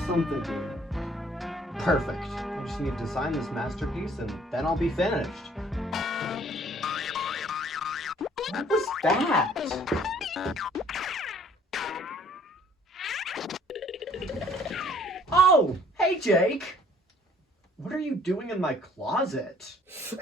else I'm thinking. Perfect. I just need to design this masterpiece and then I'll be finished. What was that? Oh, hey Jake! What are you doing in my closet?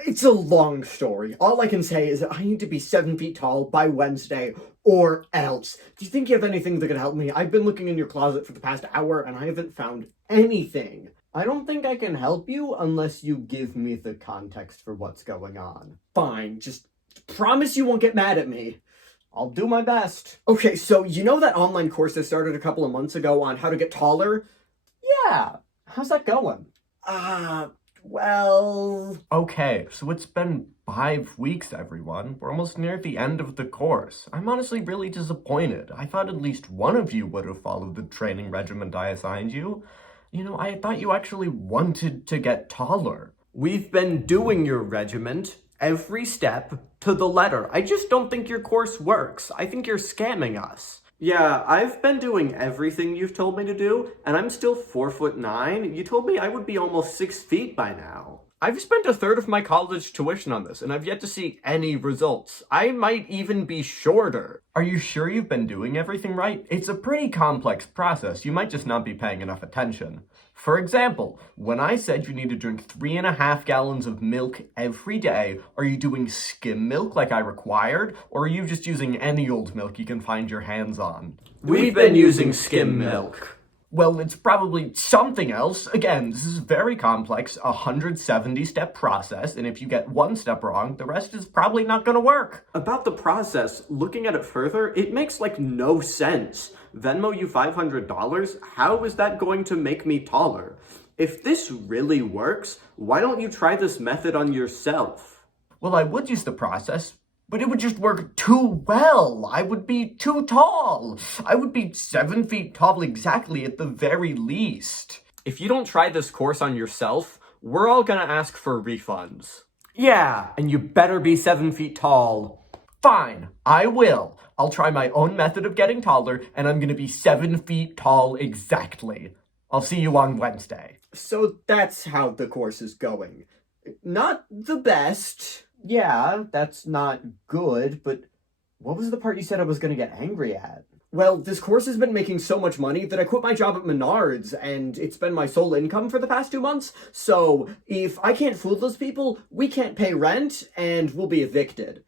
It's a long story. All I can say is that I need to be 7 feet tall by Wednesday, or else. Do you think you have anything that can help me? I've been looking in your closet for the past hour, and I haven't found anything. I don't think I can help you unless you give me the context for what's going on. Fine, just promise you won't get mad at me. I'll do my best. Okay, so you know that online course I started a couple of months ago on how to get taller? Yeah, how's that going? Well... Okay, so it's been 5 weeks, everyone. We're almost near the end of the course. I'm honestly really disappointed. I thought at least one of you would have followed the training regimen I assigned you. You know, I thought you actually wanted to get taller. We've been doing your regiment, every step, to the letter. I just don't think your course works. I think you're scamming us. Yeah, I've been doing everything you've told me to do, and I'm still 4'9". You told me I would be almost 6 feet by now. I've spent a third of my college tuition on this, and I've yet to see any results. I might even be shorter. Are you sure you've been doing everything right? It's a pretty complex process. You might just not be paying enough attention. For example, when I said you need to drink 3.5 gallons of milk every day, are you doing skim milk like I required, or are you just using any old milk you can find your hands on? We've been using skim milk. Well, it's probably something else. Again, this is very complex, 170-step process, and if you get one step wrong, the rest is probably not gonna work. About the process, looking at it further, it makes no sense. Venmo you $500? How is that going to make me taller? If this really works, why don't you try this method on yourself? Well, I would use the process, but it would just work too well. I would be too tall. I would be 7 feet tall exactly at the very least. If you don't try this course on yourself, we're all gonna ask for refunds. Yeah, and you better be 7 feet tall. Fine, I will. I'll try my own method of getting taller, and I'm gonna be 7 feet tall exactly. I'll see you on Wednesday. So that's how the course is going. Not the best. Yeah, that's not good, but what was the part you said I was gonna get angry at? Well, this course has been making so much money that I quit my job at Menards, and it's been my sole income for the past 2 months, so if I can't fool those people, we can't pay rent, and we'll be evicted.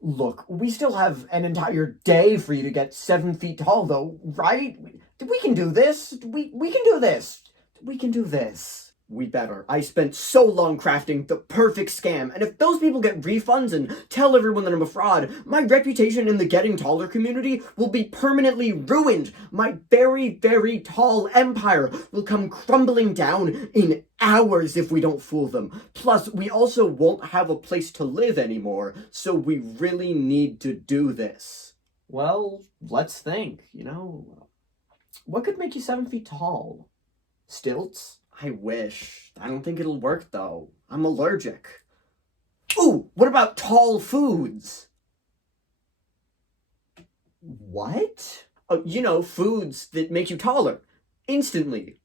Look, we still have an entire day for you to get 7 feet tall, though, right? We can do this. We can do this. We can do this. We better. I spent so long crafting the perfect scam, and if those people get refunds and tell everyone that I'm a fraud, my reputation in the getting taller community will be permanently ruined. My very, very tall empire will come crumbling down in hours if we don't fool them. Plus, we also won't have a place to live anymore, so we really need to do this. Well, let's think, what could make you 7 feet tall? Stilts? I wish. I don't think it'll work, though. I'm allergic. Ooh, what about tall foods? What? Oh, foods that make you taller. Instantly.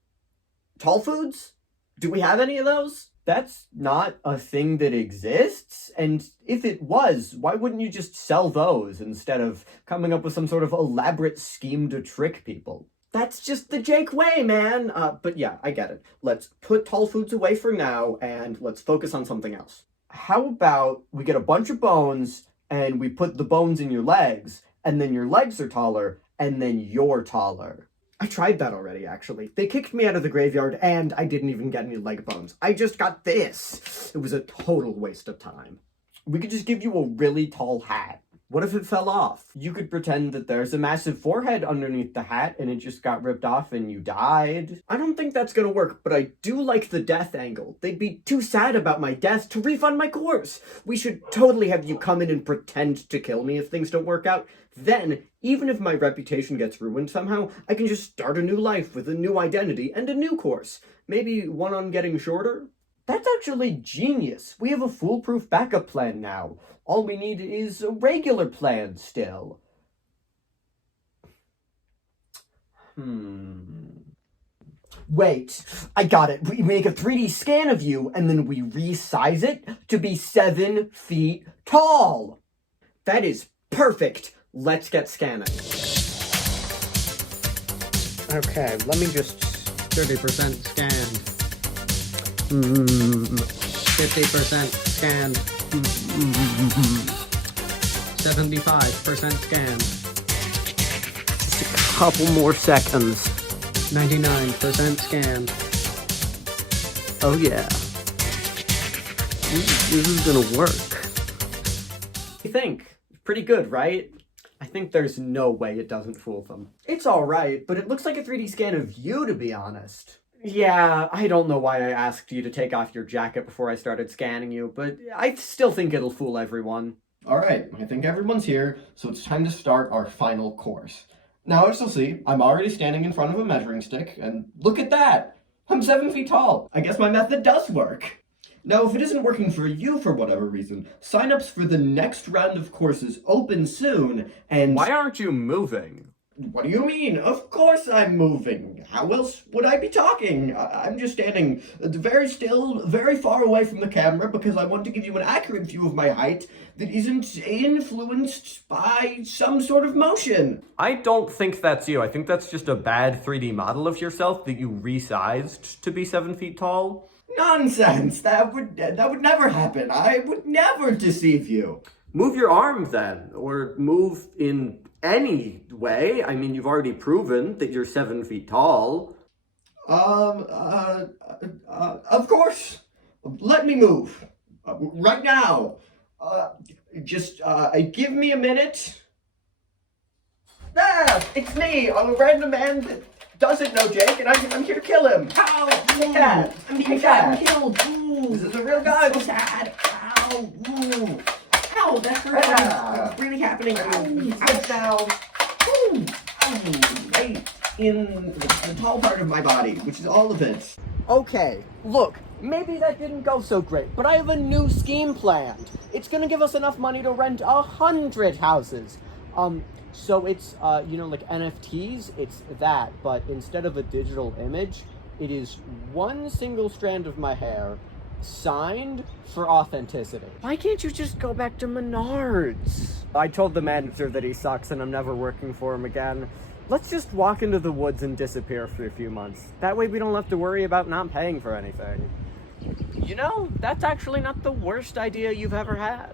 Tall foods? Do we have any of those? That's not a thing that exists, and if it was, why wouldn't you just sell those instead of coming up with some sort of elaborate scheme to trick people? That's just the Jake way, man. But yeah, I get it. Let's put tall foods away for now, and let's focus on something else. How about we get a bunch of bones, and we put the bones in your legs, and then your legs are taller, and then you're taller. I tried that already, actually. They kicked me out of the graveyard, and I didn't even get any leg bones. I just got this. It was a total waste of time. We could just give you a really tall hat. What if it fell off? You could pretend that there's a massive forehead underneath the hat and it just got ripped off and you died. I don't think that's gonna work, but I do like the death angle. They'd be too sad about my death to refund my course. We should totally have you come in and pretend to kill me if things don't work out. Then, even if my reputation gets ruined somehow, I can just start a new life with a new identity and a new course. Maybe one on getting shorter? That's actually genius. We have a foolproof backup plan now. All we need is a regular plan still. Wait, I got it. We make a 3D scan of you, and then we resize it to be 7 feet tall. That is perfect. Let's get scanning. Okay, let me just 30% scanned. 50% scanned. 75% scanned. Just a couple more seconds. 99% scanned. Oh yeah. This is gonna work. You think? Pretty good, right? I think there's no way it doesn't fool them. It's alright, but it looks like a 3D scan of you, to be honest. Yeah, I don't know why I asked you to take off your jacket before I started scanning you, but I still think it'll fool everyone. Alright, I think everyone's here, so it's time to start our final course. Now, as you'll see, I'm already standing in front of a measuring stick, and look at that! I'm 7 feet tall. I guess my method does work. Now, if it isn't working for you for whatever reason, sign-ups for the next round of courses open soon, and... Why aren't you moving? What do you mean? Of course I'm moving. How else would I be talking? I'm just standing very still, very far away from the camera because I want to give you an accurate view of my height that isn't influenced by some sort of motion. I don't think that's you. I think that's just a bad 3D model of yourself that you resized to be 7 feet tall. Nonsense! That would never happen. I would never deceive you. Move your arm then, or move in any way. I mean, you've already proven that you're 7 feet tall. Of course. Let me move. Right now. Just give me a minute. Ah, it's me. I'm a random man that doesn't know Jake, and I'm here to kill him. Ow! Look at that. I'm being killed. This is a real guy. So sad. Ow! Ooh. Ow! That hurt. What's really happening? Ouch now. Ooh. Right in the tall part of my body, which is all of it. Okay, look, maybe that didn't go so great, but I have a new scheme planned. It's gonna give us enough money to rent 100 houses. So it's, like NFTs, it's that, but instead of a digital image, it is one single strand of my hair, signed for authenticity. Why can't you just go back to Menards? I told the manager that he sucks and I'm never working for him again. Let's just walk into the woods and disappear for a few months. That way we don't have to worry about not paying for anything. You know, that's actually not the worst idea you've ever had.